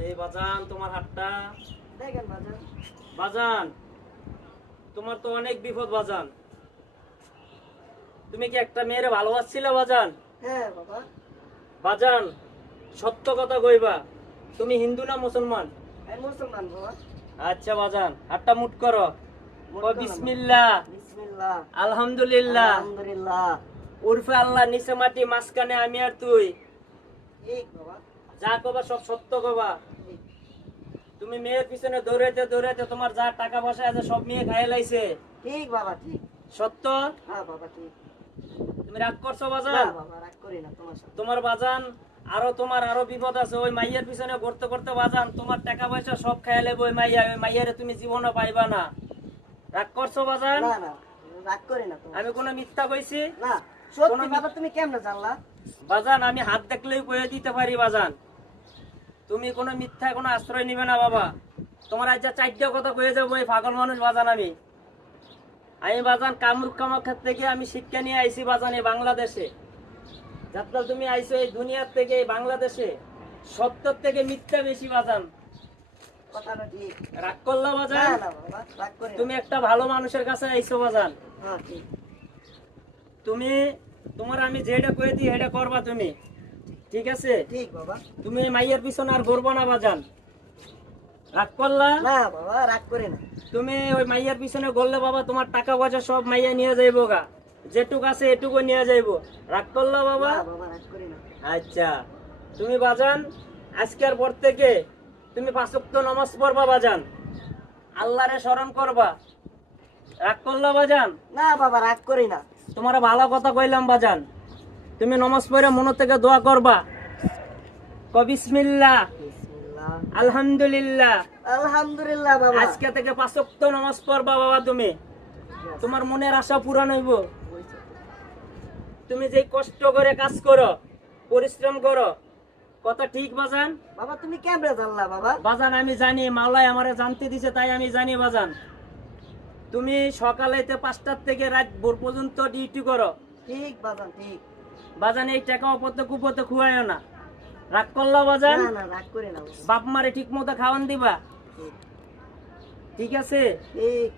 এই বাজান তোমার হাতটা দেখেন বাজান। বাজান, তোমার তো অনেক বিপদ বাজান। তুমি কি একটা মেয়েরে ভালোবাসছিলে বাজান? হ্যাঁ বাবা। বাজান, সত্য কথা কইবা, তুমি হিন্দু না মুসলমান? আমি মুসলমান বাবা। আচ্ছা বাজান, হাতটা মুট করো। মুট ও করলাম। বিসমিল্লাহ, বিসমিল্লাহ, আলহামদুলিল্লাহ, আলহামদুলিল্লাহ। উরফে আল্লাহ, নিচে মাটি, মাঝখানে আমি আর তুই। ঠিক বাবা। যা কবা সব সত্য কবা। ঠিক। তুমি মেয়ের পিছনে দৌড়াইতে দৌড়াইতে তোমার যা টাকা পয়সা আছে সব মেয়ে খাইয়ে লাইছে। ঠিক বাবা, ঠিক। সত্য? হ্যাঁ বাবা, ঠিক। তুমি রাগ করছো না বাজান? বাবা, রাগ করি না তোমার সাথে। তোমার বাজান তোমার আরো বিপদ আছে। ওই মাইয়ার পিছনে ঘুরতে ঘুরতে বাজান তোমার টাকা পয়সা সব খাইয়ে লেবে ওই মাইয়া। ওই মাইয়ারে তুমি জীবনে পাইবা না। রাগ করছো বাজান? না না, রাগ করি না তোমার আমি কোনো মিথ্যা কইছি? না। সত্যি কোনো বাবা, তুমি কেমনে জানলা? বাজান আমি হাত দেখলেই কয়ে দিতে পারি বাজান। তুমি কোনো মিথ্যা কোনো আশ্রয় নিবে না বাবা। তোমার আজ যা চারটা কথা কয়ে যাবো এই পাগল মানুষ বাজান। আমি বাজান কামরূপ কামাখ্যার থেকে আমি শিক্ষা নিয়ে আইছি বাজান এই বাংলাদেশে। যাত্রা তুমি আইছো এই দুনিয়ার থেকে এই বাংলাদেশে, সত্যর থেকে মিথ্যা বেশি বাজান। কথাটা ঠিক। রাগ করলা না বাজান? না বাবা, রাগ করি না। তুমি একটা ভালো মানুষের কাছে আইছো বাজান। হ্যাঁ ঠিক। তুমি তোমার আমি যেটা কয়ে দিই সেটা করবা তুমি, ঠিক আছে? ঠিক বাবা। তুমি এই মাইয়ের পিছনে আর ঘুরবো না বাজান। রাগ করলা? না বাবা, রাগ করি না। তুমি ওই মাইয়ার পিছনে গড়লে বাবা তোমার টাকা পয়সা সব মাইয়া নিয়ে যাইবো গা। যেটুক আছে এটুকু নিয়ে যাইবো। রাগ করলা বাবা? না বাবা, রাগ করি না। আচ্ছা, তুমি বাজান আজকের পর থেকে তুমি 5 ওয়াক্ত নামাজ পড়বা বাজান, আল্লাহরে স্মরণ করবা। রাগ করলা বাজান? না বাবা, রাগ করি না। তোমার ভালো কথা কইলাম বাজান। তুমি নামাজ পড়ে মন থেকে দোয়া করবা। বিসমিল্লাহ, বিসমিল্লাহ, আলহামদুলিল্লাহ। আলহামদুলিল্লাহ বাবা। আজকে থেকে 5 ওয়াক্ত নামাজ পড়বা বাবা তুমি। তোমার মনের আশা পূরণ হইব। তুমি যে কষ্ট করে কাজ করো, পরিশ্রম করো, কথা ঠিক বাজান? বাবা তুমি কেমনে জানলা বাবা? বাজান আমি জানি, মাওলাই আমারে জানতে দিছে তাই আমি জানি বাজান। তুমি সকালেতে 5টার থেকে রাত ভোর পর্যন্ত ডিউটি করো ঠিক বাজান, ঠিক। বাজান। এই টাকা অপতে কুপতে খুয়াইও না। রাগ করলা বাজান? না না, রাগ করি না বাবা। বাপ মারে ঠিক মতো খাওয়ান দিবা, ঠিক। ঠিক আছে? ঠিক।